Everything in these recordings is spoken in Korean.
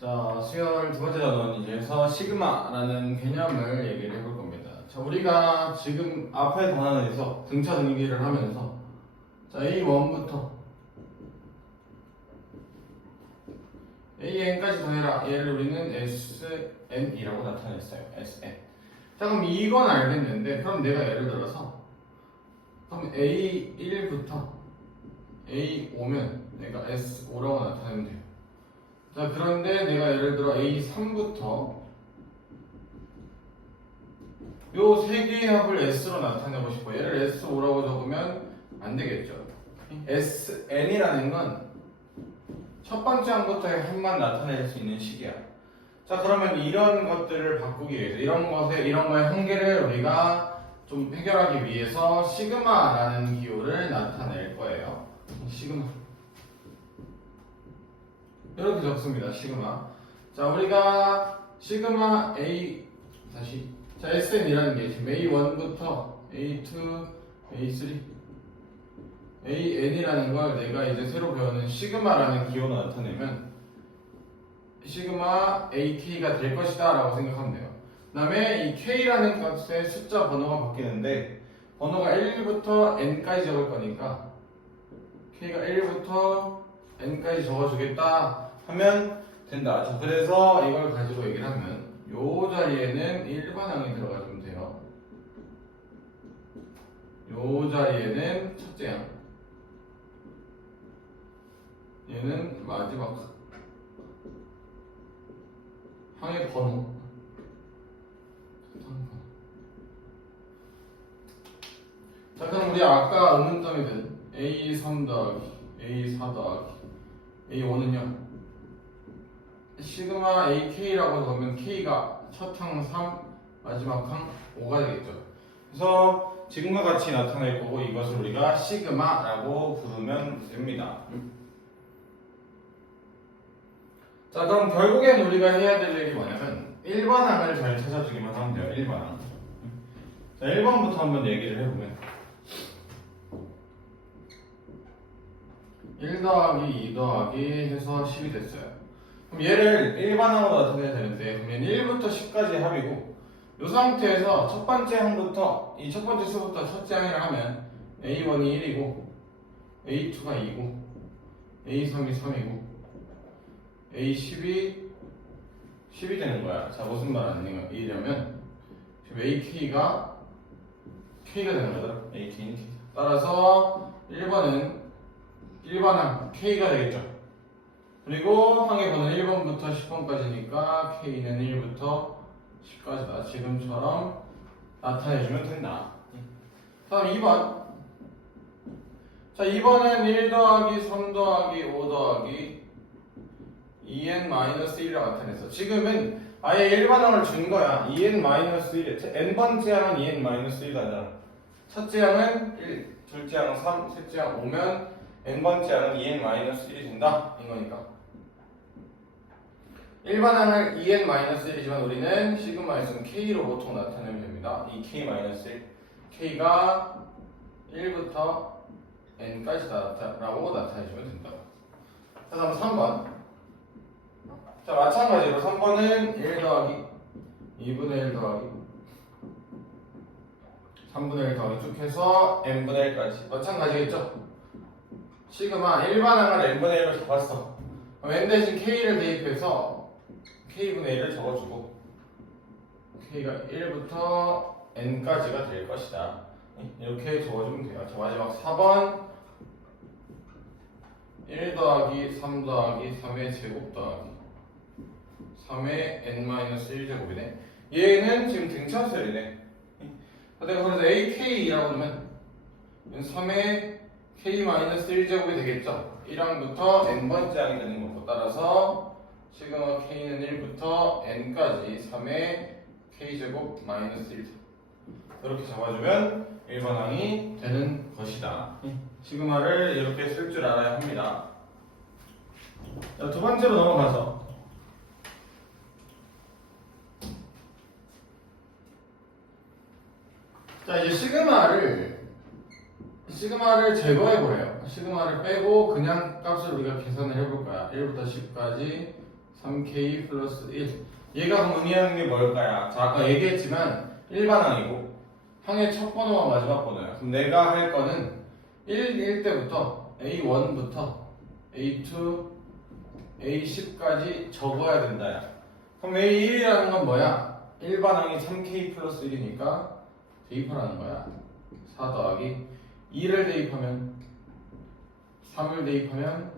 자, 수열 두 번째 단원 이제서 시그마라는 개념을 얘기를 해볼 겁니다. 자, 우리가 지금 앞에 단원에서 등차 등기를 하면서 자, A1부터 AN까지 더해라. 얘를 우리는 SN이라고 나타냈어요. SN. 자, 그럼 이건 알겠는데, 그럼 내가 예를 들어서 그럼 A1부터 A5면 내가 S5라고 나타내면 돼요. 자, 그런데 내가 예를 들어 A3부터 요 세 개의 합을 S로 나타내고 싶어. 얘를 S5라고 적으면 안 되겠죠. SN이라는 건 첫 번째 항부터의 합만 나타낼 수 있는 식이야. 자, 그러면 이런 것들을 바꾸기 위해서 이런 거의 한계를 우리가 좀 해결하기 위해서 시그마라는 기호를 나타낼 거예요. 시그마. 이렇게 적습니다. 시그마. 자, 우리가 시그마 A 자, SN이라는 게 지금 A1부터 A2, A3, AN이라는 걸 내가 이제 새로 배우는 시그마라는 기호로 나타내면 시그마 AK가 될 것이다 라고 생각하면 돼요. 그 다음에 이 K라는 값의 숫자 번호가 바뀌는데 번호가 1부터 N까지 적을 거니까 K가 1부터 N까지 적어주겠다 하면 된다. 자, 그래서 이걸 가지고 얘기를 하면 요 자리에는 일반항이 들어가주면 돼요. 요 자리에는 첫째 항, 얘는 마지막 항의 번호. 자, 그럼 우리 아까 의문점이 된 A3 더하기 A4 더하기 A5는요 시그마 AK라고 적으면 K가 첫 항 3, 마지막 항 5가 되겠죠. 그래서 지금과 같이 나타낼 거고 이것을 우리가 시그마라고 부르면 됩니다. 자, 그럼 결국엔 우리가 해야 될 일이 뭐냐면 1번항을 잘 찾아주기만 하면 돼요. 1번항. 자, 1번부터 한번 얘기를 해보면 1 더하기 2 더하기 해서 10이 됐어요. 그럼 얘를 1반항으로 나타내야 되는데 그러면 1부터 10까지 합이고 이 상태에서 첫 번째 항부터 이 첫 번째 수부터 첫째 항이라 하면 A1이 1이고 A2가 2고 A3이 3이고 A10이 10이 되는 거야. 자, 무슨 말이냐면 지금 AK가 K가 되는 거다. AK는 K. 따라서 1번은 일반항 K가 되겠죠. 그리고 항의 번호 1번부터 10번까지니까 K는 1부터 10까지다. 지금처럼 나타내주면 된다. 다음 2번. 자, 2번은 1 더하기 3 더하기 5 더하기 2n-1이라고 나타냈어. 지금은 아예 일반항을 준 거야. 2n-1, n번째 항은 2n-1가 아니라 첫째 항은 1, 둘째 항은 3, 셋째 항 5면 n번째 항은 2n-1이 된다. 이거니까 일반항을 2n-1이지만 우리는 시그마에서는 K로 보통 나타내면 됩니다. 이 K-1 K가 1부터 n까지다 라고 나타내주면 된다. 자, 다음 3번. 자, 마찬가지로 3번은 1 더하기 2분의 1 더하기 3분의 1 더하기 쭉 해서 n분의 1까지 마찬가지겠죠? 시그마 일반항을 n분의 1로 잡았어. 그럼 n 대신 k를 대입해서 k분의 1을 적어주고 k가 1부터 n까지가 될 것이다. 이렇게 적어주면 돼요. 자, 마지막 4번 1 더하기 3 더하기 3의 제곱 더하기 3의 n-1제곱이네. 얘는 지금 등차수열이네. 내가 그래서 AK라고 하면 3의 k-1제곱이 되겠죠. 1항부터 n번째 항이 되는 거고 따라서 시그마 k는 1부터 n까지 3의 k제곱 마이너스 1 이렇게 잡아주면 1번항이 되는 것이다. 시그마를 이렇게 쓸 줄 알아야 합니다. 자, 두 번째로 넘어가서 자, 이제 시그마를 제거해버려요. 시그마를 빼고 그냥 값을 우리가 계산을 해볼 거야. 1부터 10까지 3k 플러스 1. 얘가 그럼 의미하는 게 뭘까요? 자, 아까 얘기했지만 일반항이고 항의 첫 번호와 마지막 번호야. 그럼 내가 할 거는 1 때부터 A1부터 A2, A10까지 적어야 된다. 야. 그럼 A1이라는 건 뭐야? 일반항이 3k 플러스 1이니까 대입하라는 거야. 4 더하기 2를 대입하면 3을 대입하면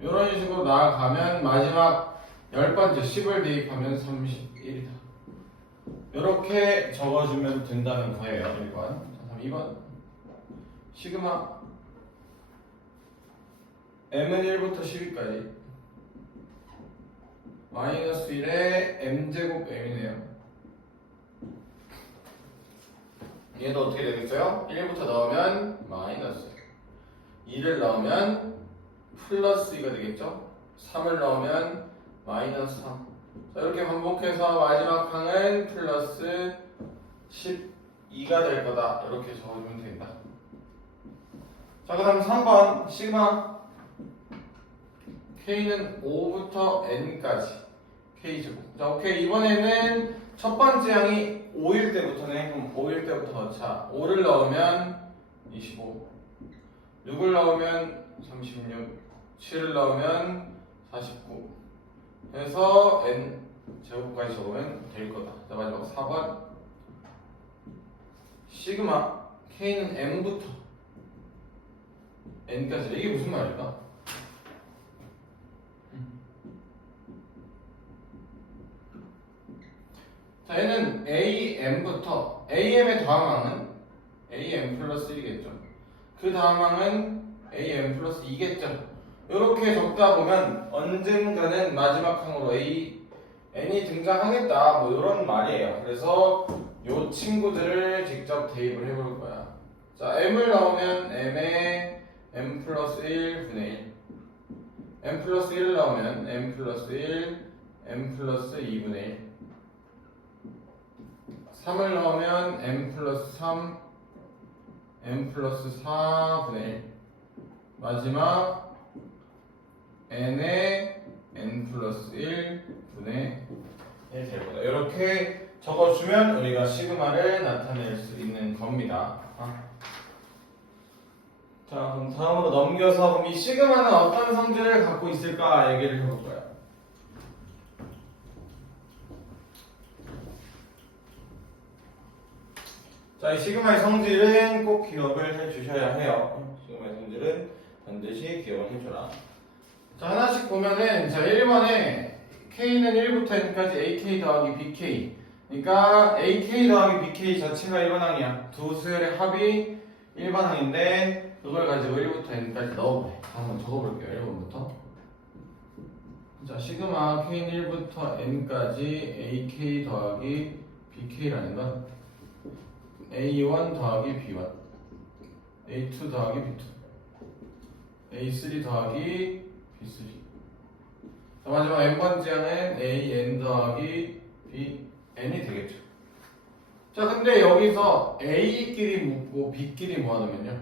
이런 식으로 나아가면 마지막 10번째 10을 대입하면 31이다. 이렇게 적어주면 된다는 거예요. 1번. 2번 시그마 m은 1부터 12까지 마이너스 1에 m제곱 m이네요. 얘도 어떻게 되겠어요? 1부터 넣으면 마이너스 2를 넣으면 플러스 2가 되겠죠? 3을 넣으면 마이너스 3. 자, 이렇게 반복해서 마지막 항은 플러스 12가 될 거다. 이렇게 적어주면 된다. 자, 그 다음 3번 시그마 K는 5부터 N까지 K제곱. 자, 오케이. 이번에는 첫 번째 항이 5일 때부터네. 그럼 5일 때부터 넣자. 5를 넣으면 25, 6을 넣으면 36, 7을 넣으면 49 해서 N 제곱까지 적으면 될 거다. 자, 마지막 4번 시그마 K는 M부터 N까지. 이게 무슨 말일까? 자, 얘는 AM부터 AM의 다음항은 AM 플러스 1이겠죠. 그 다음항은 AM 플러스 2겠죠. 이렇게 적다 보면 언젠가는 마지막 항으로 N이 등장하겠다. 뭐 이런 말이에요. 그래서 이 친구들을 직접 대입을 해볼 거야. 자, M을 넣으면 M에 M 플러스 1 분의 1, M 플러스 1을 넣으면 M 플러스 1, M 플러스 2분의 1, 3을 넣으면 M 플러스 3, M 플러스 4분의 1, 마지막 N에 N 플러스 1분의 1 될 거다. 이렇게 적어주면 우리가 시그마를 나타낼 수 있는 겁니다. 자, 그럼 다음으로 넘겨서 그럼 이 시그마는 어떤 성질을 갖고 있을까 얘기를 해볼 거야. 자, 이 시그마의 성질은 꼭 기억을 해주셔야 해요. 시그마의 성질은 반드시 기억을 해줘라. 자, 하나씩 보면은, 자, 1번에 K는 1부터 N까지 AK 더하기 BK. 그러니까 AK 더하기 BK 자체가 일반항이야. 두 수열의 합이 일반항인데, 그걸 가지고 1부터 N까지 넣어보래. 한번 적어볼게요. 1번부터. 자, 시그마 K는 1부터 N까지 AK 더하기 BK라는 건 A1 더하기 B1, A2 더하기 B2, A3 더하기 B3. 자, 마지막 n번째 항은 AN 더하기 BN이 되겠죠. 자, 근데 여기서 A끼리 묶고 B끼리 모아놓으면요,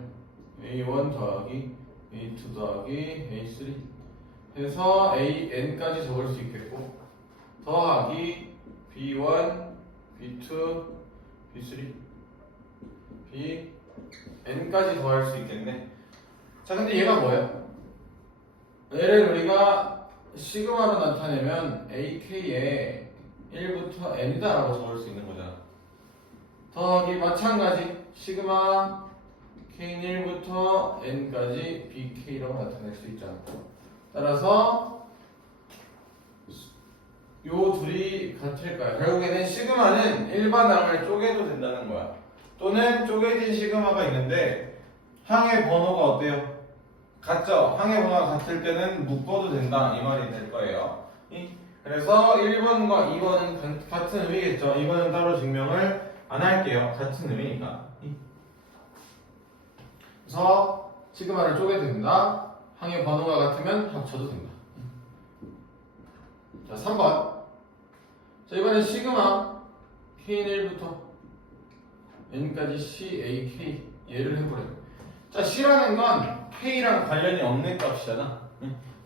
A1 더하기 A2 더하기 A3 해서 AN까지 적을 수 있겠고, 더하기 B1, B2, B3, N까지 더할 수 있겠네. 자, 근데 얘가 뭐예요? 얘를 우리가 시그마로 나타내면 AK에 1부터 N이다라고 적을 수 있는 거잖아. 더하기 마찬가지 시그마 K는 1부터 N까지 BK라고 나타낼 수 있잖아. 따라서 요 둘이 같을까요? 결국에는 시그마는 일반항을 쪼개도 된다는 거야. 또는 쪼개진 시그마가 있는데 항의 번호가 어때요? 같죠? 항의 번호가 같을 때는 묶어도 된다 이 말이 될 거예요. 그래서 1번과 2번은 같은 의미겠죠. 이거는 따로 증명을 안 할게요. 같은 의미니까. 그래서 시그마를 쪼개도 된다. 항의 번호가 같으면 합쳐도 된다. 자, 3번. 자, 이번엔 시그마 K는 1부터 N까지 CAK 얘를 해보래. 자, C라는 건 K랑 관련이 없는 값이잖아.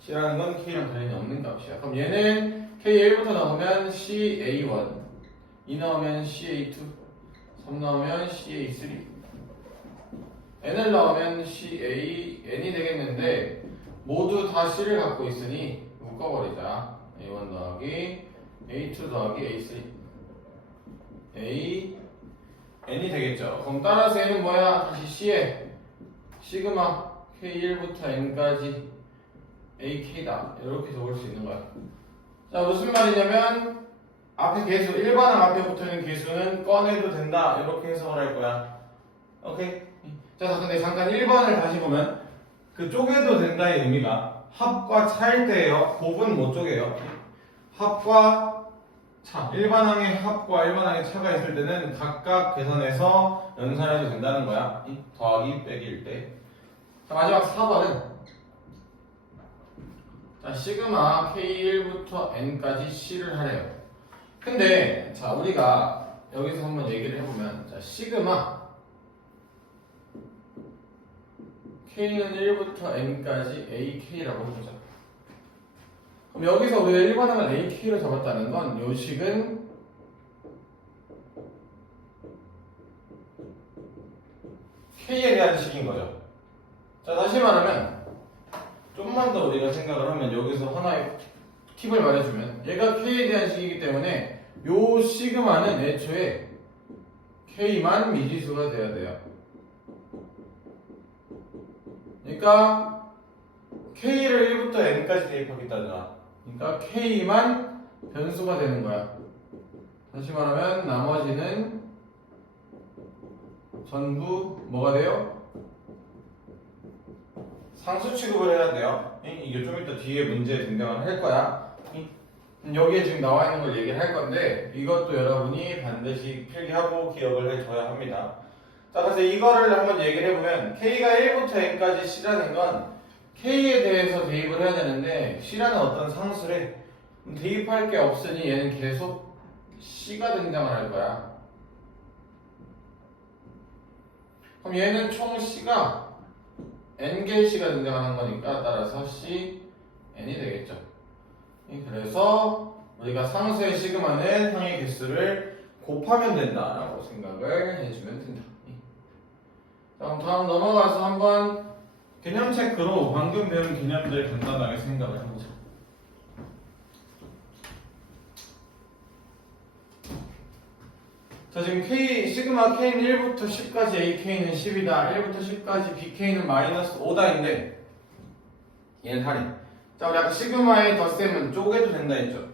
C라는 건 K랑 관련이 없는 값이야. 그럼 얘는 K1부터 나오면 CA1, 2 나오면 CA2, 3 나오면 CA3, N을 나오면 CAN이 되겠는데 모두 다 C를 갖고 있으니 묶어버리자. A1 더하기 A2 더하기 A3, A N이 되겠죠. 그럼 따라서 N은 뭐야? 다시 C에 시그마 K1부터 N까지 AK다. 이렇게 적을 수 있는 거야. 자, 무슨 말이냐면 앞에 개수, 일반항 앞에 붙어있는 개수는 꺼내도 된다. 이렇게 해석을 할 거야. 오케이? 자, 근데 잠깐 1번을 다시 보면 그 쪼개도 된다의 의미가 합과 차일 때예요. 곱은 못 쪼개요. 합과 차. 일반항의 합과 일반항의 차가 있을 때는 각각 계산해서 연산해도 된다는 거야. 더하기 빼기일 때. 자, 마지막 4번은 자, 시그마 K1부터 N까지 C를 하래요. 근데 자, 우리가 여기서 한번 얘기를 해보면 자, 시그마 K는 1부터 N까지 AK라고 해보자. 그럼 여기서 우리가 일반항을 AK로 잡았다는 건 요 식은 K에 대한 식인 거죠. 자, 다시 말하면 좀만 더 우리가 생각을 하면 여기서 하나의 팁을 말해주면 얘가 K에 대한 식이기 때문에 요 시그마는 애초에 K만 미지수가 돼야 돼요. 그러니까 K를 1부터 N까지 대입하겠다잖아. 그러니까 K만 변수가 되는 거야. 다시 말하면 나머지는 전부 뭐가 돼요? 상수 취급을 해야 돼요. 이게 좀 이따 뒤에 문제에 등장을 할 거야. 여기에 지금 나와 있는 걸 얘기를 할 건데 이것도 여러분이 반드시 필기하고 기억을 해줘야 합니다. 자, 그래서 이거를 한번 얘기를 해보면 K가 1부터 N까지 C라는 건 K에 대해서 대입을 해야 되는데 C라는 어떤 상수래. 대입할 게 없으니 얘는 계속 C가 등장을 할 거야. 그럼 얘는 총 C가 N개의 C가 등장하는 거니까 따라서 C, N이 되겠죠. 그래서 우리가 상수의 시그마는 항의 개수를 곱하면 된다라고 생각을 해주면 된다. 자, 그럼 다음 넘어가서 한번 개념 체크로 방금 배운 개념들 간단하게 생각을 해보자. 자, 지금 K, 시그마 K는 1부터 10까지 AK는 10이다. 1부터 10까지 BK는 마이너스 5다인데 얘는 할인. 자, 우리 아까 시그마의 덧셈은 쪼개도 된다 했죠.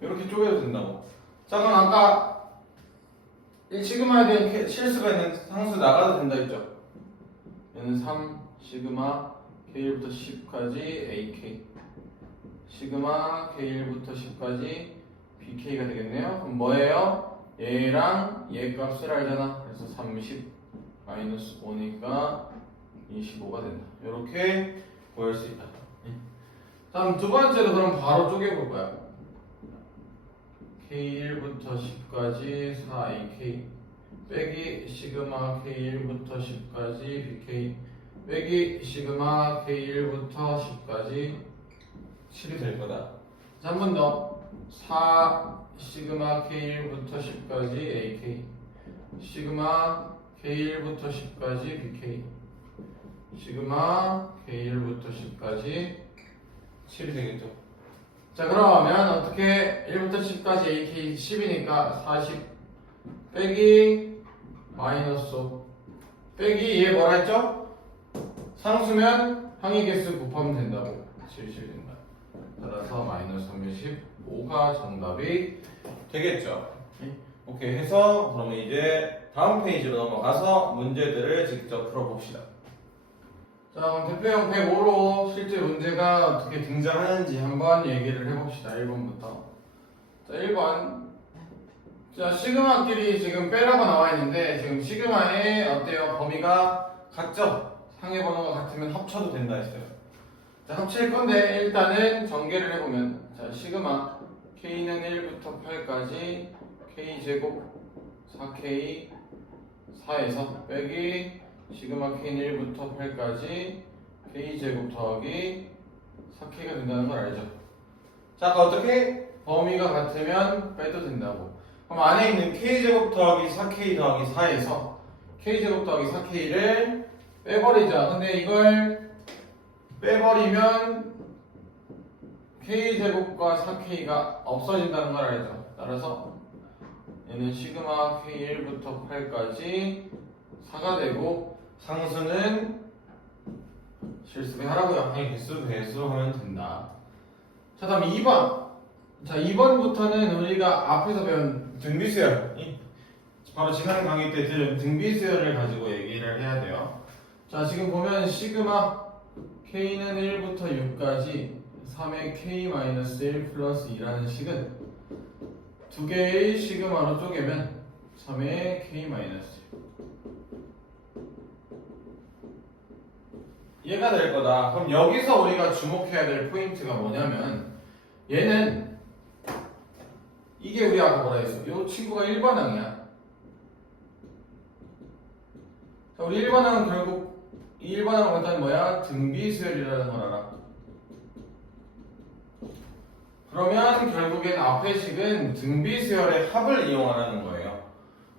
이렇게 쪼개도 된다고. 자, 그럼 아까 이 시그마에 대한 실수가 있는 상수 나가도 된다 했죠. 얘는 3 시그마 K1부터 10까지 AK, 시그마 K1부터 10까지 BK가 되겠네요. 그럼 뭐예요? 얘랑 얘 값을 알잖아. 그래서 30 마이너스 5니까 25가 된다. 이렇게 구할 수 있다. 다음 두 번째로 그럼 바로 쪼개볼 거야. K1부터 10까지 4AK 빼기 시그마 K1부터 10까지 BK 빼기 시그마 K1부터 10까지 7이 될 거다. 한 번 더. 4 시그마 K1부터 10까지 AK 시그마 K1부터 10까지 BK 시그마 K1부터 10까지 7이 되겠죠. 자, 그러면 어떻게 1부터 10까지 AK 10이니까 40 빼기 마이너스 5 빼기 얘 뭐라 했죠? 상수면 항의 개수 곱하면 된다고. 70 된다. 따라서 마이너스 35가 정답이 되겠죠. 오케이 해서 그러면 이제 다음 페이지로 넘어가서 문제들을 직접 풀어봅시다. 자, 그럼 대표형 105로 실제 문제가 어떻게 등장하는지 한번 얘기를 해봅시다. 1번부터. 자, 1번. 자, 시그마끼리 지금 빼라고 나와 있는데 지금 시그마의 어때요? 범위가 같죠? 상해 번호가 같으면 합쳐도 된다 했어요. 자, 합칠 건데 일단은 전개를 해보면 자, 시그마 K는 1부터 8까지 K제곱 4K 4에서 빼기 시그마 K는 1부터 8까지 K제곱 더하기 4K가 된다는 걸 알죠? 자, 아까 어떻게? 범위가 같으면 빼도 된다고. 그럼 안에 있는 K제곱 더하기 4K 더하기 4에서 K제곱 더하기 4K를 빼버리자. 근데 이걸 빼버리면 K제곱과 4K가 없어진다는 걸 알죠? 따라서 얘는 시그마 K1부터 8까지 4가 되고 상수는 실수배 하라고요. 개수 배수 하면 된다. 자, 다음 2번. 자, 2번부터는 우리가 앞에서 배운 등비수열, 바로 지난 강의 때 들은 등비수열을 가지고 얘기를 해야 돼요. 자, 지금 보면 시그마 K는 1부터 6까지 3의 K-1 플러스 2라는 식은 두 개의 시그마로 쪼개면 3의 K-1 얘가 될 거다. 그럼 여기서 우리가 주목해야 될 포인트가 뭐냐면 얘는 이게 우리 아까 뭐라 했어? 이 친구가 일반항이야. 자, 우리 일반항은 결국 이 일반항을 갖다는 뭐야? 등비수열이라는 걸 알아. 그러면 결국엔 앞의 식은 등비수열의 합을 이용하라는 거예요.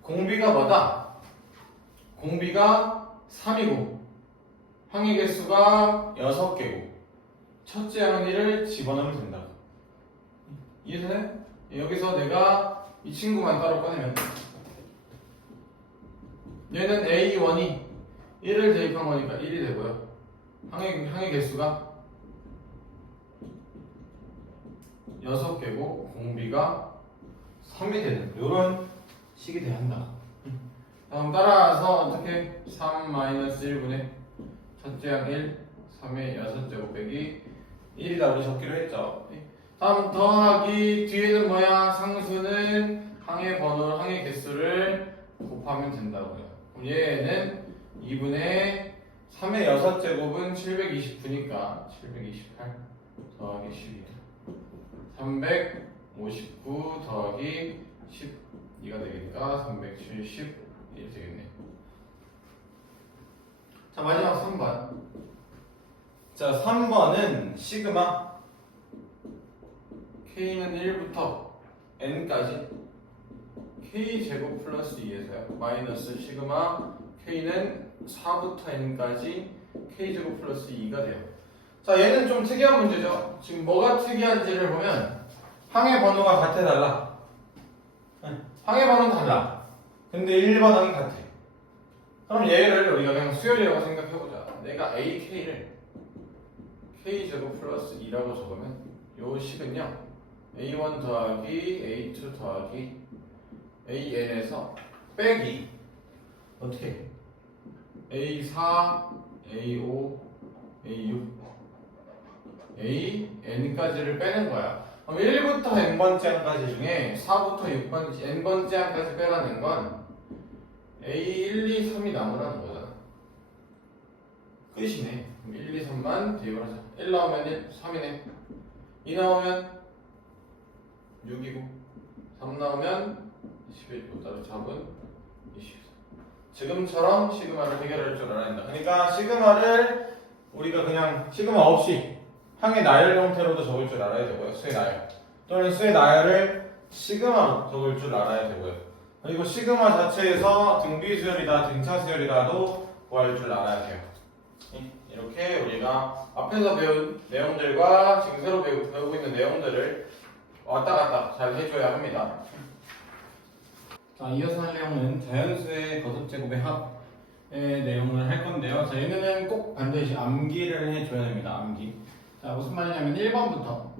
공비가 뭐다? 공비가 3이고 항의 개수가 6개고 첫째 항의를 집어넣으면 된다. 이해되네? 여기서 내가 이 친구만 따로 꺼내면 얘는 A1이 1을 대입한 거니까 1이 되고요. 항의 개수가 6개고 공비가 3이 되는 이런 식이 돼야 한다. 다음 따라서 어떻게 3-1분의 첫째 항 1, 3의 6제곱 빼기 1이다 우리 적기로 했죠. 다음 더하기 뒤에는 뭐야? 상수는 항의 번호, 항의 개수를 곱하면 된다고요. 그럼 얘는 2분의 3의 6제곱은 729니까 728 더하기 12 359 더하기 12가 되니까 371 되겠네. 자, 마지막 3번. 자, 3번은 시그마 K는 1부터 N까지 K제곱 플러스 2에서요. 마이너스 시그마 K는 4부터 N까지 K제곱 플러스 2가 돼요. 자, 얘는 좀 특이한 문제죠. 지금 뭐가 특이한지를 보면 항의 번호가 같아 달라. 항의 번호는 달라. 근데 일반항이 같아. 그럼 얘를 우리가 그냥 수열이라고 생각해보자. 내가 AK를 K제곱 플러스 2라고 적으면 요 식은요 A1 더하기 A2 더하기 AN에서 빼기 어떻게 A4, A5, A6, AN까지를 빼는 거야. 그럼 1부터 N번째 항까지 중에 4부터 6번째 N번째 항까지 빼라는 건 A1, 2, 3이 남으라는 거잖아. 끝이네. 그럼 1, 2, 3만 대입을 하자. 1 나오면 1, 3이네. 2 나오면 6이고 3 나오면 11이고 따로 잡은 24. 지금처럼 시그마를 해결할 줄 알아야 한다. 그러니까 시그마를 우리가 그냥 시그마 없이 항의 나열 형태로도 적을 줄 알아야 되고요. 수의 나열 또는 수의 나열을 시그마로 적을 줄 알아야 되고요. 그리고 시그마 자체에서 등비수열이다 등차수열이다도 구할 줄 알아야 돼요. 이렇게 우리가 앞에서 배운 내용들과 지금 새로 배우고 있는 내용들을 왔다 갔다 잘 해줘야 합니다. 자, 이어서 할 내용은 자연수의 거듭제곱의 합의 내용을 할 건데요. 자, 얘는 꼭 반드시 암기를 해줘야 됩니다. 암기. 자, 무슨 말이냐면 1번부터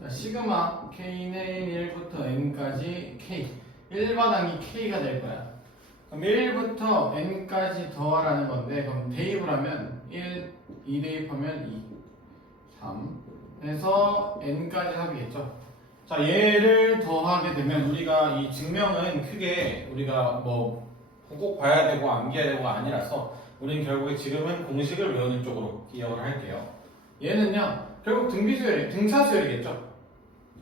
자, 시그마 K는 1부터 N까지 K 일반항이 K가 될 거야. 그럼 1부터 N까지 더하라는 건데 그럼 대입을 하면 1, 2 대입하면 2, 3 해서 N까지 합이겠죠. 자, 얘를 더하게 되면 우리가 이 증명은 크게 우리가 뭐 꼭 봐야 되고 암기해야 되고가 아니라서 우리는 결국에 지금은 공식을 외우는 쪽으로 기억을 할게요. 얘는요 결국 등차수열이겠죠.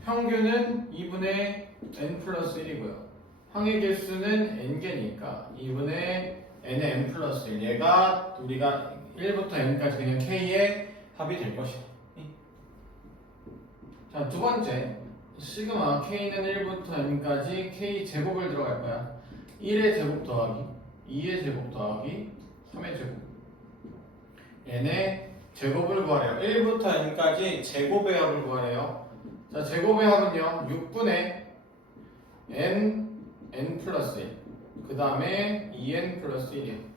평균은 2분의 n 플러스 1이고요. 항의 개수는 n개니까 2분의 n의 n 플러스 1. 얘가 우리가 1부터 n까지 그냥 k의 합이 될 것이다. 자, 두 번째. 시그마 k는 1부터 n까지 k 제곱을 들어갈 거야. 1의 제곱 더하기 2의 제곱 더하기 3의 제곱. n의 제곱을 구하래요. 1부터 n까지 제곱의 합을 구하래요. 자, 제곱의 합은요 6분의 n 플러스 1. 그 다음에 2n 플러스 1이에요.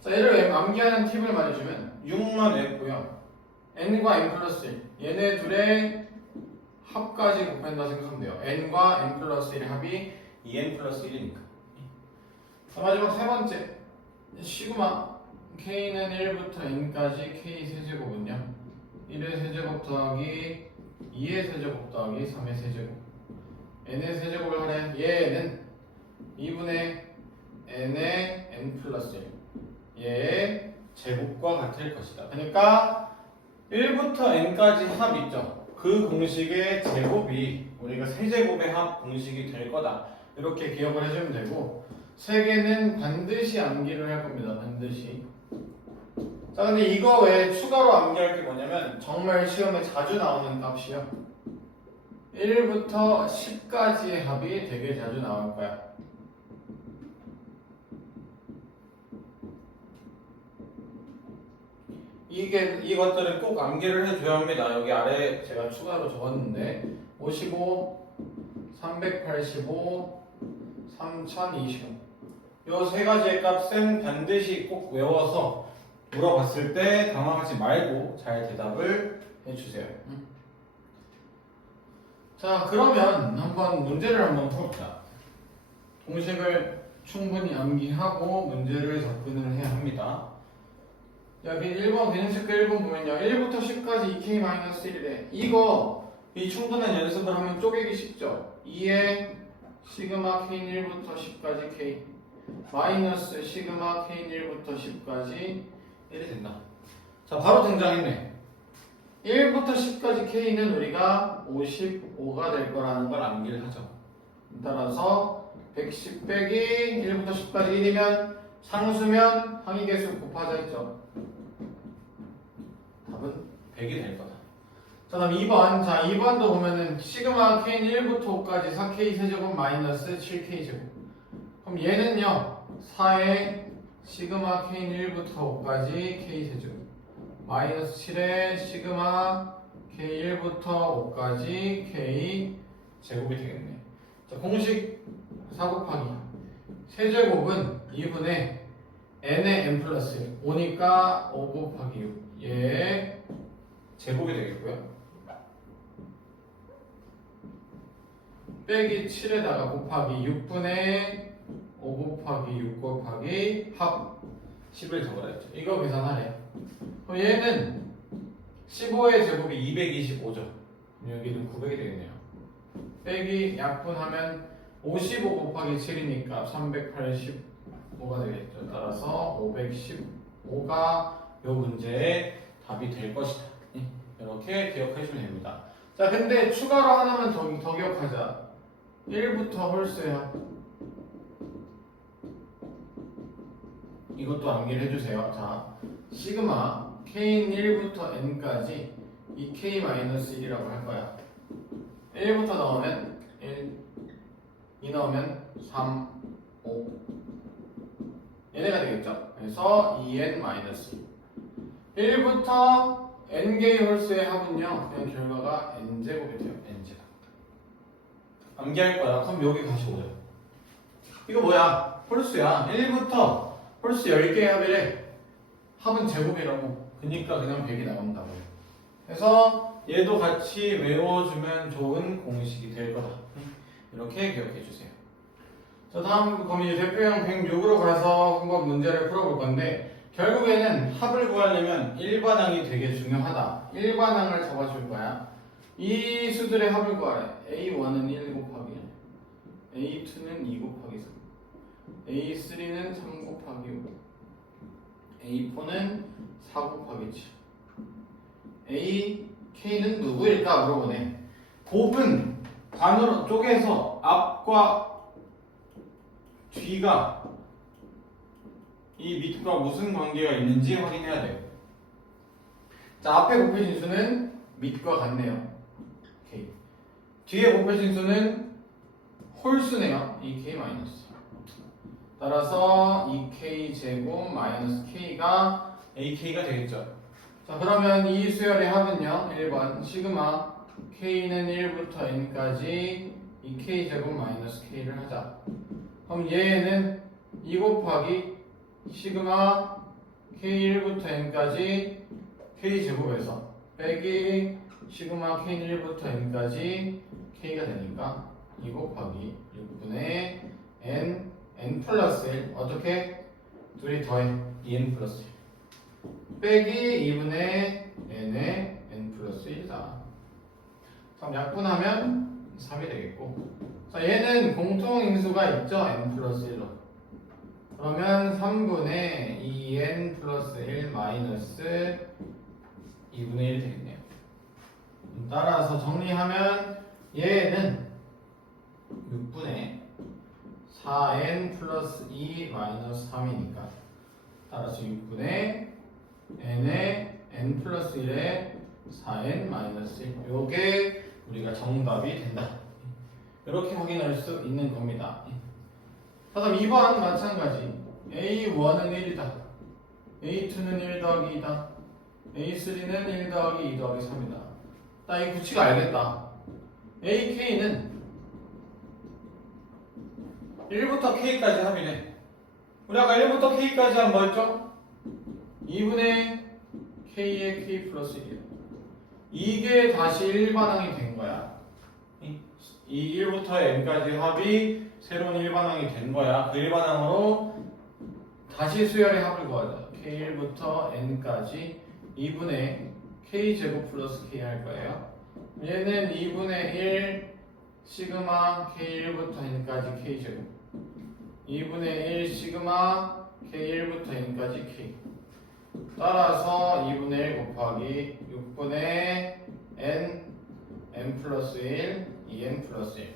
자, 얘를 암기하는 팁을 말해주면 6만 했고요. n과 n 플러스 1. 얘네 둘의 합까지 곱한다 생각하면 돼요. n과 n 플러스 1의 합이 2n 플러스 1이니까. 자, 마지막 세 번째. 시그마 k는 1부터 n까지 k 세제곱은요 1의 세제곱 더하기 2의 세제곱 더하기 3의 세제곱. n의 세제곱을 하래. 얘는 2분의 n의 n 플러스 1. 얘의 제곱과 같을 것이다. 그러니까 1부터 n까지 합 있죠. 그 공식의 제곱이 우리가 세제곱의 합 공식이 될 거다. 이렇게 기억을 해주면 되고, 세 개는 반드시 암기를 할 겁니다. 반드시. 자, 근데 이거 외에 추가로 암기할 게 뭐냐면 정말 시험에 자주 나오는 값이요. 1부터 10까지의 합이 되게 자주 나올 거야. 이것들은 꼭 암기를 해줘야 합니다. 여기 아래 제가 추가로 적었는데 55, 385, 3025. 요 세 가지의 값은 반드시 꼭 외워서 물어봤을 때 당황하지 말고 잘 대답을 해주세요. 자, 그러면 문제를 한번 풀어봅시다. 공식을 충분히 암기하고 문제를 접근을 해야 합니다. 여기 1번 개념체크 1번 보면요 1부터 10까지 2k-1이래. 이 충분한 연습을 하면 쪼개기 쉽죠. 2의 시그마 k는 1부터 10까지 k 마이너스 시그마 k는 1부터 10까지 1이 된다. 자, 바로 등장했네. 1부터 10까지 k는 우리가 55가 될 거라는 걸 암기를 하죠. 따라서 110 빼기 1부터 10까지 1이면 상수면 항의계수 곱하자 했죠. 답은 100이 될 거다. 자, 다음 2번. 자, 2번도 보면은 시그마 k는 1부터 5까지 4k 세제곱 마이너스 7k 제곱. 그럼 얘는요 4의 시그마 k는 1부터 5까지 k 세제곱 마이너스 7의 시그마 k 1부터 5까지 k 제곱이 되겠네. 자, 공식 4 곱하기 세제곱은 2분의 n의 n 플러스 1 5니까 5 곱하기 6 얘의 제곱이 되겠고요. 빼기 7에다가 곱하기 6분의 5 곱하기 6 곱하기 합 10을 적으라 했죠. 이거 계산하래요. 그럼 얘는 15의 제곱이 225죠. 여기는 900이 되겠네요. 빼기 약분하면 55 곱하기 7이니까 385가 되겠죠. 따라서 515가 이 문제의 답이 될 것이다. 이렇게 기억하시면 됩니다. 자, 근데 추가로 하나만 더 기억하자. 1부터 홀수야. 이것도 암기를 해주세요. 자, 시그마 k는 1부터 n까지 2k-1이라고 할 거야. 1부터 넣으면 1, 2 넣으면 3, 5 얘네가 되겠죠. 그래서 2n-2 1부터 n개의 홀수의 합은요 그냥 결과가 n제곱이 돼요. n제곱 암기할 거야. 그럼 여기 다시 오죠. 이거 뭐야? 홀수야. 1부터 홀수 10개의 합이래. 합은 제곱이라고. 그니까 그냥 100이 나온다고. 그래서 얘도 같이 외워주면 좋은 공식이 될 거다. 이렇게 기억해 주세요. 자, 다음 그럼 이 대표형 106으로 가서 한번 문제를 풀어볼 건데, 결국에는 합을 구하려면 일반항이 되게 중요하다. 일반항을 적어줄 거야. 이 수들의 합을 구하래. A1은 1 곱하기 1, A2는 2 곱하기 3, A3는 3 곱하기 5, A4는 4 곱하기 7. A, K는 누구일까 물어보네. 곱은 안으로 쪼개서 앞과 뒤가 이 밑과 무슨 관계가 있는지 확인해야 돼요. 자, 앞에 곱해진 수는 밑과 같네요. K. 뒤에 곱해진 수는 홀수네요. 2K 마이너스. 따라서 2K 제곱 마이너스 K가 AK가 되겠죠. 자, 그러면 이 수열의 합은요. 1번 시그마 K는 1부터 N까지 2K 제곱 마이너스 K를 하자. 그럼 얘는 2 곱하기 시그마 K1부터 N까지 K 제곱에서 빼기 시그마 K는 1부터 N까지 K가 되니까 2 곱하기 6분의 N 플러스 1 어떻게? 둘이 더해 2N 플러스 1 빼기 2분의 N의 N 플러스 1이다. 그럼 약분하면 3이 되겠고, 자, 얘는 공통인수가 있죠? N 플러스 1로. 그러면 3분의 2N 플러스 1 마이너스 2분의 1이 되겠네요. 따라서 정리하면 얘는 6분의 4N 플러스 2 마이너스 3이니까 따라서 6분의 N의 N 플러스 1의 4N 마이너스 1 요게 우리가 정답이 된다. 이렇게 확인할 수 있는 겁니다. 다음 2번 마찬가지. A1은 1이다. A2는 1 더하기 2다. A3는 1 더하기 2 더하기 3이다. 나 이 구치가 알겠다. AK는 1부터 K까지 합이네. 우리 아까 1부터 K까지 하면 뭐였죠? 2분의 K의 K 플러스 1이요. 이게 다시 일반항이 된 거야. 이 1부터 N까지 합이 새로운 일반항이 된 거야. 그 일반항으로 다시 수열의 합을 구하자. K1부터 N까지 2분의 K제곱 플러스 K 할 거예요. 얘는 2분의 1 시그마 K1부터 N까지 K제곱 2분의 1 시그마 K1부터 N까지 K 따라서 2분의 1 곱하기 6분의 N 플러스 1 2N 플러스 1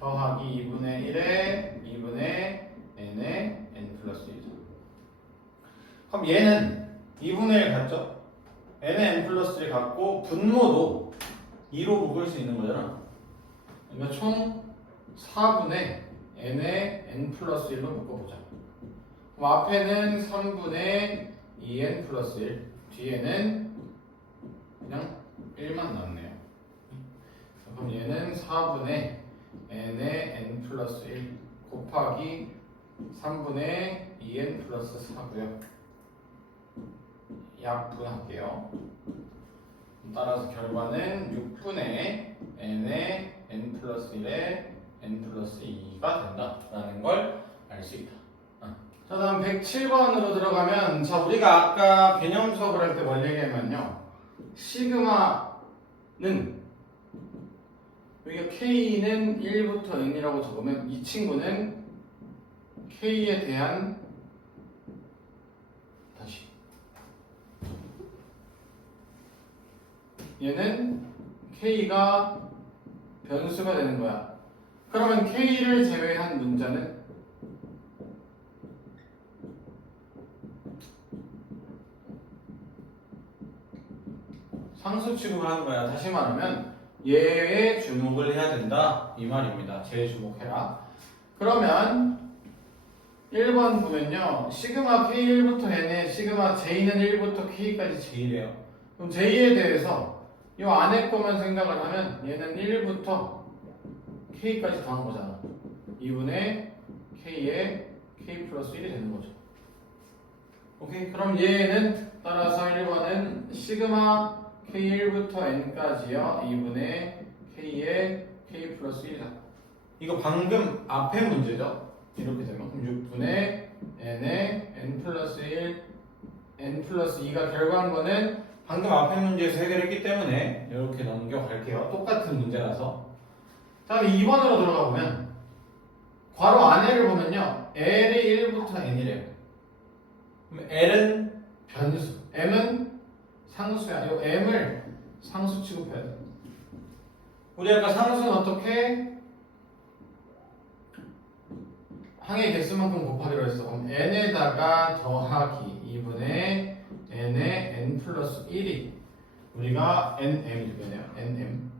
더하기 2분의 1에 2분의 N의 N 플러스 1 그럼 얘는 2분의 1 같죠? N의 N 플러스 1 같고 분모도 2로 묶을 수 있는 거잖아. 그러니까 총 4분의 N의 N 플러스 1로 묶어보자. 그럼 앞에는 3분의 2N 플러스 1 뒤에는 그냥 1만 남네요. 그럼 얘는 4분의 N의 N 플러스 1 곱하기 3분의 2N 플러스 4고요. 약분할게요. 따라서 결과는 6분의 N의 N 플러스 1의 N 플러스 2가 된다라는 걸 알 수 있다. 자, 다음 107번으로 들어가면, 자, 우리가 아까 개념 수업을 할 때 뭘 얘기하면요. 시그마는, 여기가 K는 1부터 N이라고 적으면 이 친구는 K에 대한, 다시. 얘는 K가 변수가 되는 거야. 그러면 K를 제외한 문자는 상수 취급을 하는 거야. 다시 말하면 얘에 주목을 해야 된다 이 말입니다. 쟤에 주목해라. 그러면 1번 보면요. 시그마 K1부터 N에 시그마 J는 1부터 K까지 J래요. 그럼 J에 대해서 이 안에 거만 생각을 하면 얘는 1부터 K까지 더한 거잖아. 2분의 K에 K 플러스 1이 되는 거죠. 오케이? 그럼 얘는 따라서 1번은 시그마 K1부터 N까지요. 2분의 K에 K 플러스 1이다. 이거 방금 앞에 문제죠? 이렇게 되면 그럼 6분의 N에 N 플러스 1 N 플러스 2가 결과한 거는 방금 앞에 문제에서 해결했기 때문에 이렇게 넘겨갈게요. 똑같은 문제라서. 다음에 2번으로 들어가 보면 괄호 안에를 보면요. L이 1부터 N이래요. 그럼 L은 변수, M은 상수야. 이 M을 상수 취급해야 돼. 우리 아까 상수는 어떻게? 항의 개수만큼 곱하기로 했어. 그럼 n에다가 더하기 2분의 n의 n 플러스 1이 우리가 nm이 되겠네요. nm.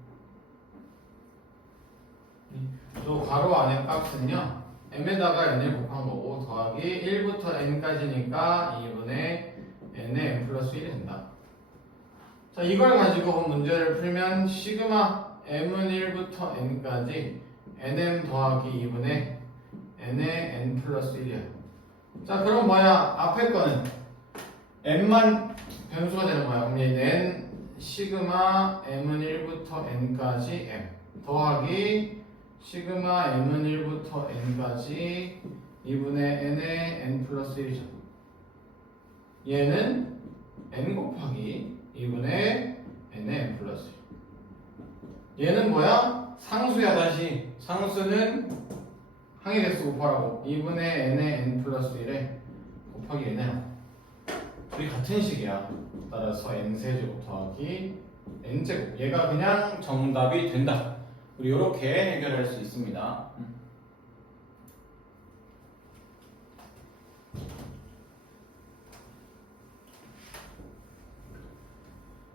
또 괄호 안에 값은요. m에다가 n을 곱한 거고 더하기 1부터 n까지니까 2분의 n의 n 플러스 1이 된다. 자, 이걸 가지고 문제를 풀면 시그마 m은 1부터 n까지 nm 더하기 2분의 n의 n 플러스 1이야. 자, 그럼 뭐야? 앞에 거는 n만 변수가 되는 거야. 그럼 얘 n 시그마 m은 1부터 n까지 m 더하기 시그마 m은 1부터 n까지 2분의 n의 n 플러스 1이죠. 얘는 n 곱하기 2분의 n의 n 플러스 1. 얘는 뭐야? 상수야. 다시 상수는 항의 개수 곱하라고 2분의 n의 n 플러스 1에 곱하기 n이야. 둘이 같은 식이야. 따라서 n세제곱 더하기 n제곱. 얘가 그냥 정답이 된다. 우리 이렇게 해결할 수 있습니다.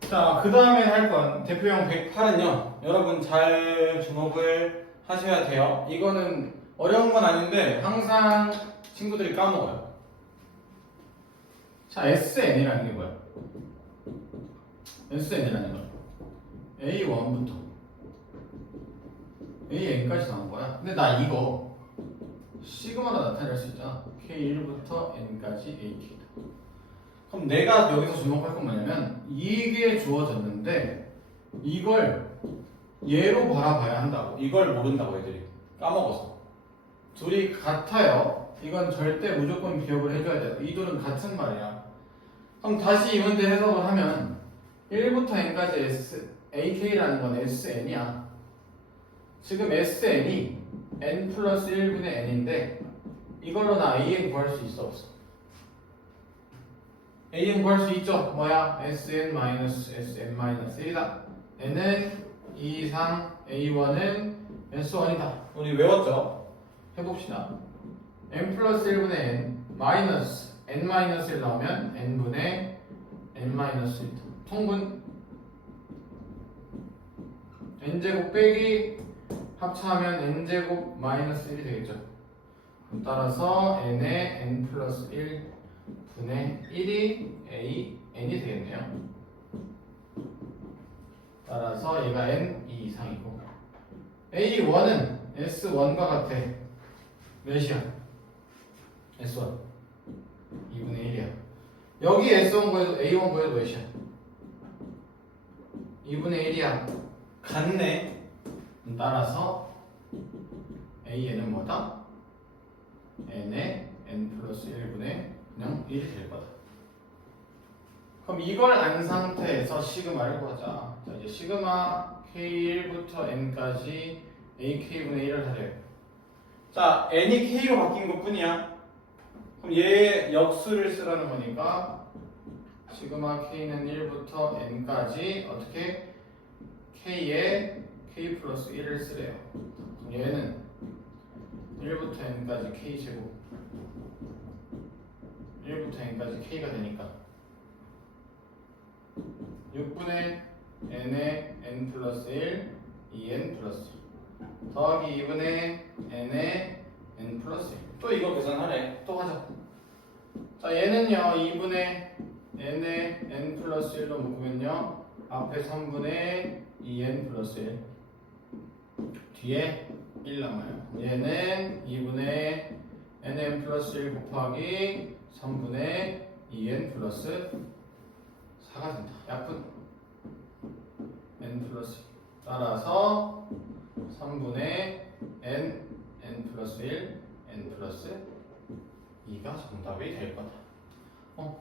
자, 그 다음에 할 건 대표형 108은요. 여러분 잘 주목을 하셔야 돼요. 이거는 어려운 건 아닌데 항상 친구들이 까먹어요. 자, SN이라는 게 뭐야? SN이라는 건 A1부터 AN까지 나온 거야. 근데 나 이거 시그마로 나타낼 수 있잖아. K1부터 N까지 AK다. 그럼 내가 여기서 주목할 건 뭐냐면 이게 주어졌는데 이걸 얘로 바라봐야 한다고. 이걸 모른다고 애들이 까먹어서. 둘이 같아요. 이건 절대 무조건 기억을 해줘야 돼요. 이 둘은 같은 말이야. 그럼 다시 이 문제 해석을 하면 1부터 n까지 AK라는 건 SN이야. 지금 SN이 n 플러스 1분의 n인데 이걸로 나 AN 구할 수 있어 없어? AN 구할 수 있죠? 뭐야? SN-SN-1이다. n은 2 이상 A1은 S1이다. 우리 외웠죠? 해봅시다. n 플러스 1분의 n 마이너스 n-1 나오면 n분의 n-1 통분 n제곱 빼기 합차하면 n제곱 마이너스 1이 되겠죠. 그럼 따라서 n의 n 플러스 1분의 1이 n이 되겠네요. 따라서 얘가 n 이상이고 A1은 S1과 같아. 몇이야? S1 2분의 1이야. 여기 S1 구해도 A1 구해도 몇이야? 2분의 1이야. 같네. 따라서 AN은 뭐다? n의 n 플러스 1분의 그냥 1이 될 거다. 그럼 이걸 안 상태에서 시그마를 구하자. 자, 이제 시그마 K1부터 n까지 AK분의 1을 하래요. 자, n이 K로 바뀐 것 뿐이야. 그럼 얘 역수를 쓰라는 거니까 시그마 K는 1부터 n까지 어떻게 K에 K 플러스 1을 쓰래요. 얘는 1부터 n까지 K제곱 1부터 n까지 K가 되니까 6분의 n의 n 플러스 1 2n 플러스 1 더하기 2분의 n의 n 플러스 1 또 이거 계산하래. 또 하자. 자, 얘는요 2분의 n의 n 플러스 1로 묶으면요 앞에 3분의 2n 플러스 1 뒤에 1 남아요. 얘는 2분의 nn 플러스 1 곱하기 3분의 2n 플러스 4가 된다. 약분 n 플러스 1 따라서 3분의 n 플러스 1 n 플러스 2가 정답이 될 거다.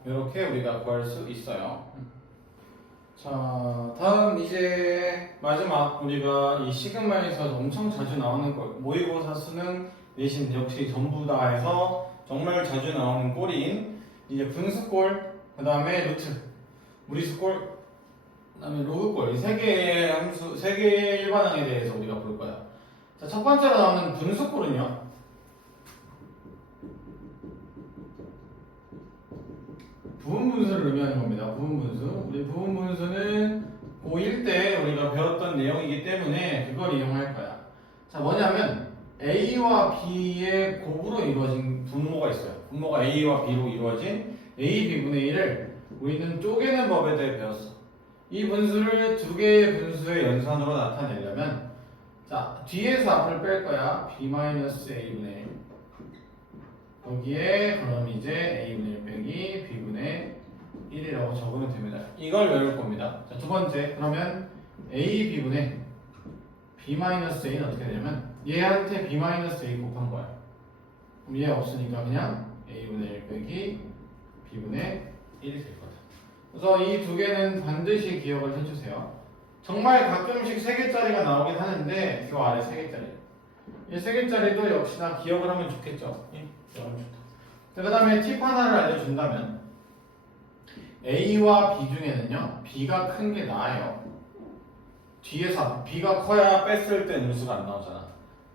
이렇게 우리가 구할 수 있어요. 자, 다음 이제 마지막 우리가 이 시그마에서 엄청 자주 나오는 거 모의고사 수능 내신 역시 전부 다 해서 정말 자주 나오는 꼴인 이제 분수꼴 그 다음에 루트 무리수꼴 그다음에 로그꼴 이 세 개의 함수, 세 개의 일반항에 대해서 우리가 볼 거야. 자, 첫 번째로 나오는 분수꼴은요. 부분분수를 의미하는 겁니다. 부분분수. 우리 부분분수는 고1 때 우리가 배웠던 내용이기 때문에 그걸 이용할 거야. 자, 뭐냐면 A와 B의 곱으로 이루어진 분모가 있어요. 분모가 A와 B로 이루어진 A, B분의 1을 우리는 쪼개는 법에 대해 배웠어. 이 분수를 두 개의 분수의 연산으로 나타내려면 자, 뒤에서 앞을 뺄 거야. B-A분의 1 여기에 그럼 이제 A분의 1 빼기 B분의 1이라고 적으면 됩니다. 이걸 외울 겁니다. 자, 두 번째 그러면 A, B분의 B-A는 어떻게 되냐면 얘한테 B-A 곱한 거야. 그럼 얘 없으니까 그냥 A분의 1 빼기 B분의 1이 될 거다. 그래서 이 두 개는 반드시 기억을 해주세요. 정말 가끔씩 3개짜리가 나오긴 하는데 그 아래 3개짜리 이 3개짜리도 역시나 기억을 하면 좋겠죠. 기억을 하면 좋다. 그 다음에 팁 하나를 알려준다면 A와 B 중에는요 B가 큰 게 나아요. 뒤에서 B가 커야 뺐을 때 음수가 안 나오잖아.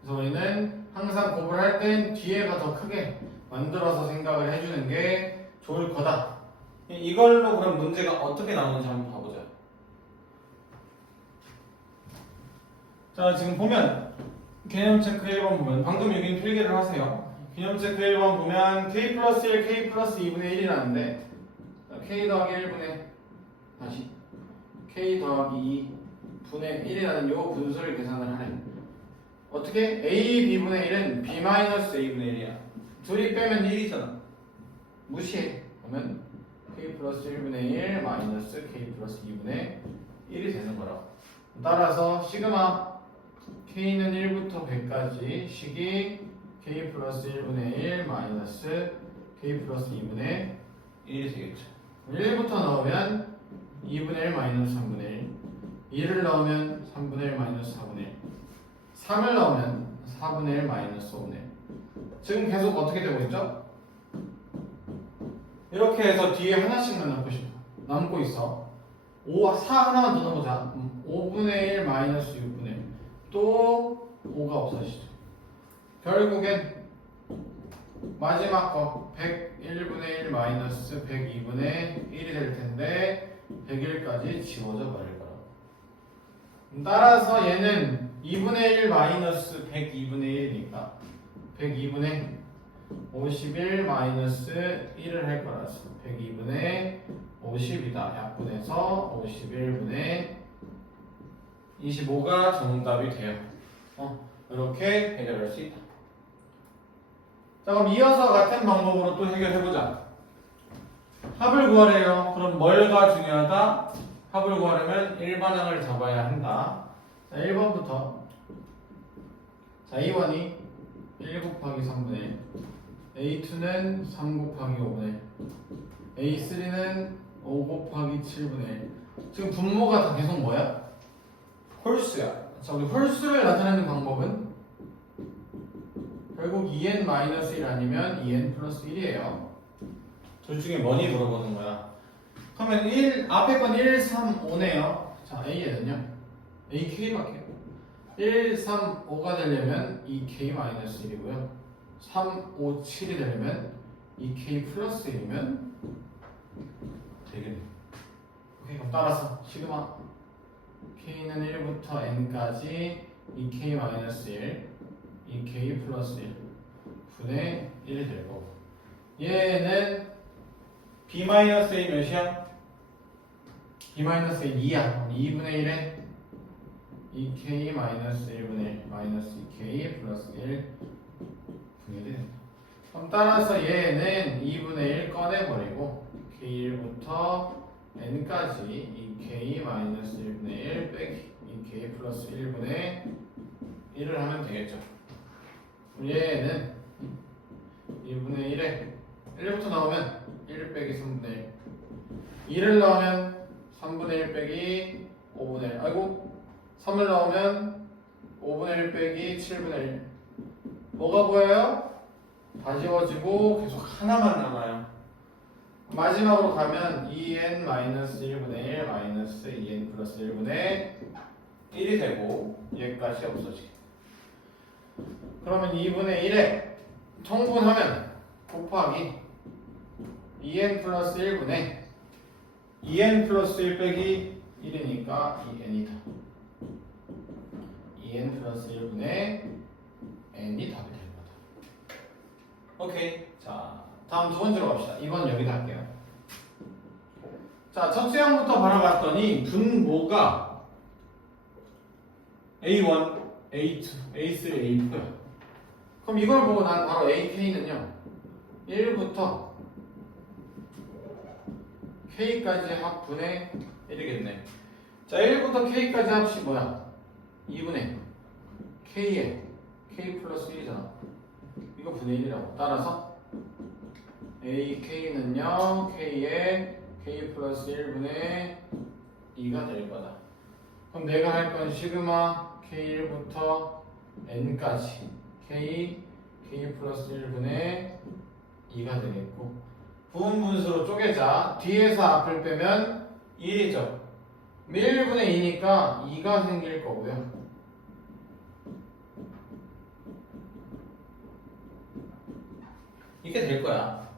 그래서 우리는 항상 곱을 할 땐 뒤에가 더 크게 만들어서 생각을 해주는 게 좋을 거다. 이걸로 그럼 문제가 어떻게 나오는지 한번 봐보자. 자, 지금 보면 개념 체크 1번 보면 방금 여긴 필기를 하세요. 개념 체크 1번 보면 K 플러스 1, K 플러스 2분의 1이라는데 K 더하기 1분의 다시 K 더하기 2 분의 1이라는 요 분수를 계산을 하래. 어떻게? A, B분의 1은 B-A분의 1이야. 둘이 빼면 1이잖아. 무시해. 그러면 K 플러스 1분의 1 마이너스 K 플러스 2분의 1이 되는 거라고. 따라서 시그마 K는 1부터 100까지 식이 K 플러스 1분의 1 마이너스 K 플러스 2분의 1이 되겠죠. 1부터 넣으면 2분의 1 마이너스 3분의 1 2를 넣으면 3분의 1 마이너스 4분의 1 3을 넣으면 4분의 1 마이너스 5분의 1 지금 계속 어떻게 되고 있죠? 이렇게 해서 뒤에 하나씩만 남고 있어 4 하나만 더 넣어보자 5분의 1 마이너스 6분의 1 또 5가 없어지죠. 결국엔 마지막 거 101분의 1 마이너스 102분의 1이 될 텐데 101까지 지워져 버릴 거라고. 따라서 얘는 2분의 1 마이너스 102분의 1이니까 102분의 51 마이너스 1을 할 거라서 102분의 50이다. 약분해서 51분의 25가 정답이 돼요. 이렇게 해결할 수 있다. 자, 그럼 이어서 같은 방법으로 또 해결해보자. 합을 구하래요. 그럼 뭘가 중요하다? 합을 구하려면 일반항을 잡아야 한다. 자, 1번부터. 자, A1이 1 곱하기 3분의 1, A2는 3 곱하기 5분의 1, A3는 5 곱하기 7분의 1. 지금 분모가 다 계속 뭐야? 홀수야. 자, 우리 홀수를 나타내는 방법은 결국 2n-1 아니면 2n 플러스 1이에요. 둘 중에 뭐니 물어보는 거야. 그러면 앞에 건 1, 3, 5네요. 자, A에는요. AK밖에 1, 3, 5가 되려면 2K-1이고요. 3, 5, 7이 되려면 2K 플러스 1이면 되겠네. 오케이, 그럼 따라서 시그마 K는 1부터 N까지 2K-1, 2K 플러스 1 분의 1이 될 거고 얘는 B-A 몇이야? B-A 2야. 2분의 1에 2K 마이너스 1분의 1 마이너스 2K 플러스 1 분의 1이 된다. 그럼 따라서 얘는 2분의 1 꺼내버리고 K1부터 N까지 2K 마이너스 1분의 1 빼기 2K 플러스 1분의 1을 하면 되겠죠. 얘는 2분의 1에 1부터 나오면 1 빼기 3분의 1 2를 넣으면 3분의 1 빼기 5분의 1 아이고 3을 넣으면 5분의 1 빼기 7분의 1 뭐가 보여요? 다 지워지고 계속 하나만 남아요. 마지막으로 가면 2n-1분의 1 마이너스 2n 플러스 1분의 1이 되고 얘까지 없어지게. 그러면 2분의 1에 통분하면 곱하기 2n 플러스 1분의 2n 플러스 1 빼기 1이니까 2n이다. 2n 플러스 1분의 n이 답이 될 거다. 오케이. 자, 다음 두 번째로 갑시다. 이번 여기다 할게요. 자, 첫 수형부터 바라봤더니 분모가 A1, A2, A3, A4야. 그럼 이걸 보고 난 바로 AK는요 1부터 K까지 합분의 1이겠네. 자, 1부터 K까지 합이 뭐야? 2분의 K에 K 플러스 1이잖아. 이거 분의 1이라고. 따라서 AK는요 K에 K 플러스 1분의 2가 될 거다. 그럼 내가 할 건 시그마 K1부터 N까지 K 플러스 1분의 2가 되겠고, 부분 분수로 쪼개자. 뒤에서 앞을 빼면 1이죠. 1분의 2니까 2가 생길 거고요. 이게 될 거야.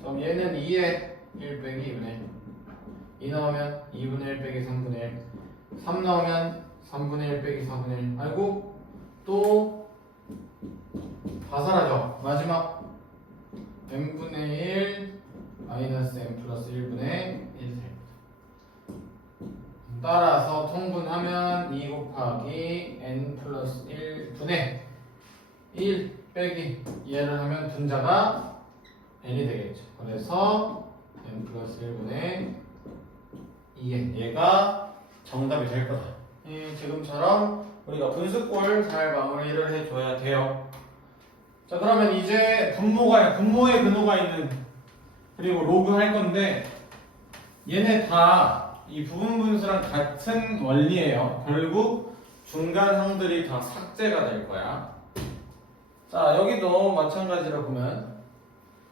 그럼 얘는 2에 1 빼기 2분의 1. 2 넣으면 2분의 1 빼기 3분의 1. 3 넣으면 3분의 1 빼기 4분의 1. 아이고, 또 다 사라져. 마지막 n분의 1 마이너스 n 플러스 1분의 1 됩니다. 따라서 통분하면 2 곱하기 n 플러스 1분의 1 빼기 얘를 하면 분자가 n이 되겠죠. 그래서 n 플러스 1분의 2n, 얘가 정답이 될 거다. 지금처럼 우리가 분수꼴 잘 마무리를 해줘야 돼요. 자, 그러면 이제 분모의 근호가 있는, 그리고 로그 할 건데, 얘네 다 이 부분 분수랑 같은 원리예요. 결국 중간항들이 다 삭제가 될 거야. 자, 여기도 마찬가지로 보면,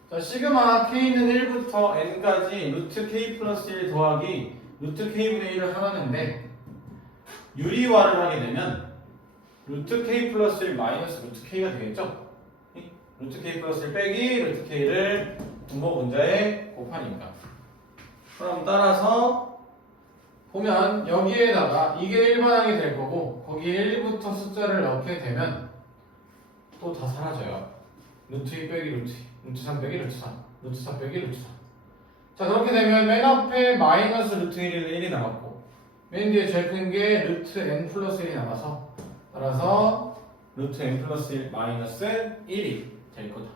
자, 시그마 k는 1부터 n까지 루트 k 플러스 1 더하기 루트 k분의 1을 하라는데, 유리화를 하게 되면 루트 k 플러스 1 마이너스 루트 k가 되겠죠? 루트 k 플러스 1 빼기 루트 k를 분모 분자에 곱하니까. 그럼 따라서 보면 여기에다가 이게 일반항이 될 거고, 거기에 1부터 숫자를 넣게 되면 또 다 사라져요. 루트 2 빼기 루트 2, 루트 3 빼기 루트 3, 루트 4 빼기 루트 4. 자, 그렇게 되면 맨 앞에 마이너스 루트 1이 남았고, 맨 뒤에 제일 큰 게 루트 n 플러스 1이 남아서, 따라서 루트 n 플러스 1 마이너스 1이 될 거다.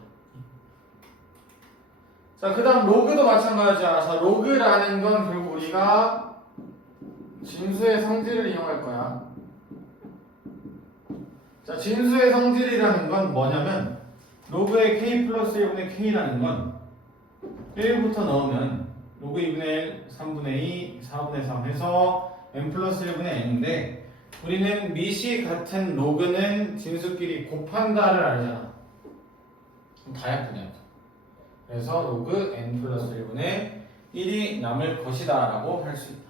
자, 그 다음 로그도 마찬가지야. 자, 로그라는 건 결국 우리가 진수의 성질을 이용할 거야. 자, 진수의 성질이라는 건 뭐냐면, 로그의 k 플러스 1분의 k라는 건 1부터 넣으면 로그 2분의 1, 3분의 2, 4분의 3 해서 n 플러스 1분의 n인데, 우리는 밑이 같은 로그는 진수끼리 곱한다를 알잖아. 다약분이야. 그래서 로그 n 플러스 1분의 1이 남을 것이다 라고 할 수 있다.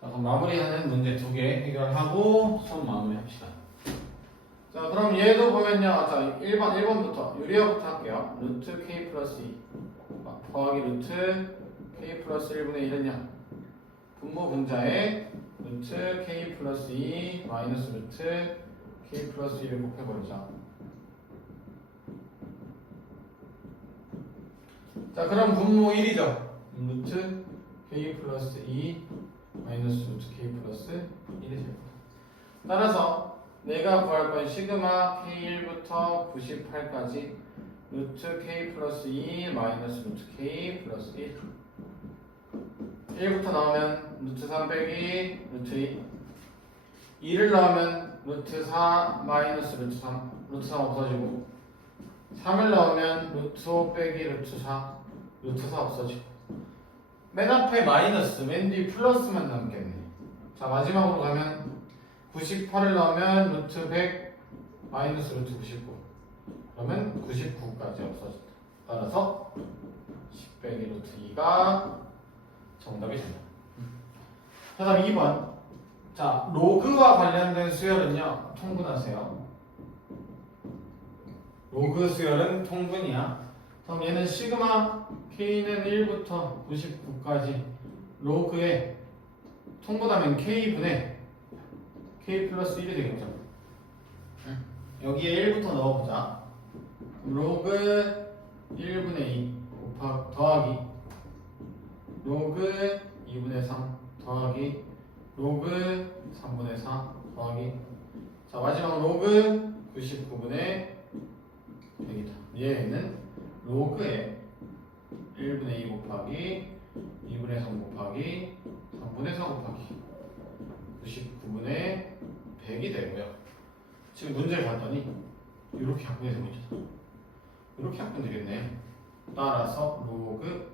자, 그럼 마무리하는 문제 2개 해결하고 수업 마무리 합시다. 자, 그럼 얘도 보면요. 자, 1번부터 유리화부터 할게요. 루트 k 플러스 2 더하기 루트 k 플러스 1분의 1은요, 분모 분자에 루트 k 플러스 2 마이너스 루트 k 플러스 1을 곱해버리자. 자, 그럼 분모 1이죠. 루트 k 플러스 2 마이너스 루트 k 플러스 1이 될 거다. 따라서 내가 구할 건 시그마 k1부터 98까지 루트 k 플러스 2 마이너스 루트 k 플러스 1. 1부터 나오면 루트 3 빼기 루트 2. 2를 넣으면 루트 4 마이너스 루트 3. 루트 3 없어지고, 3을 넣으면 루트 5 빼기 루트 4. 루트 4 없어지고, 맨 앞에 마이너스, 맨 뒤 플러스만 남겠네. 자, 마지막으로 가면 98을 넣으면 루트 100 마이너스 루트 99. 그러면 99까지 없어진다. 따라서 빼기 루트 2가 정답이 된다. 자, 다음 2번. 자, 로그와 관련된 수열은요, 통분하세요. 로그 수열은 통분이야. 그럼 얘는 시그마 K는 1부터 99까지 로그에 통분하면 K분의 K 플러스 1이 되겠죠. 여기에 1부터 넣어보자. 로그 1분의 2 더하기 로그 2분의 3 더하기 로그 3분의 4 더하기 자 마지막 로그 99분의 100이다. 얘는 로그에 1분의 2 곱하기 2분의 3 곱하기 3분의 4 곱하기 99분의 100이 되고요. 지금 문제를 봤더니 이렇게 약분이 되고 있잖아. 이렇게 약분 되겠네. 따라서 로그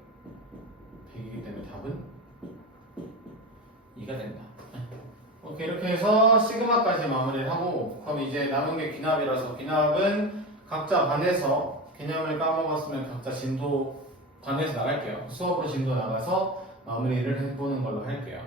100이기 때문에 답은 2가 된다. 오케이, 이렇게 해서 시그마까지 마무리를 하고 그럼 이제 남은 게 귀납이라서 귀납은 각자 반에서 개념을 까먹었으면 각자 진도 반에서 나갈게요. 수업으로 진도 나가서 마무리를 해보는 걸로 할게요.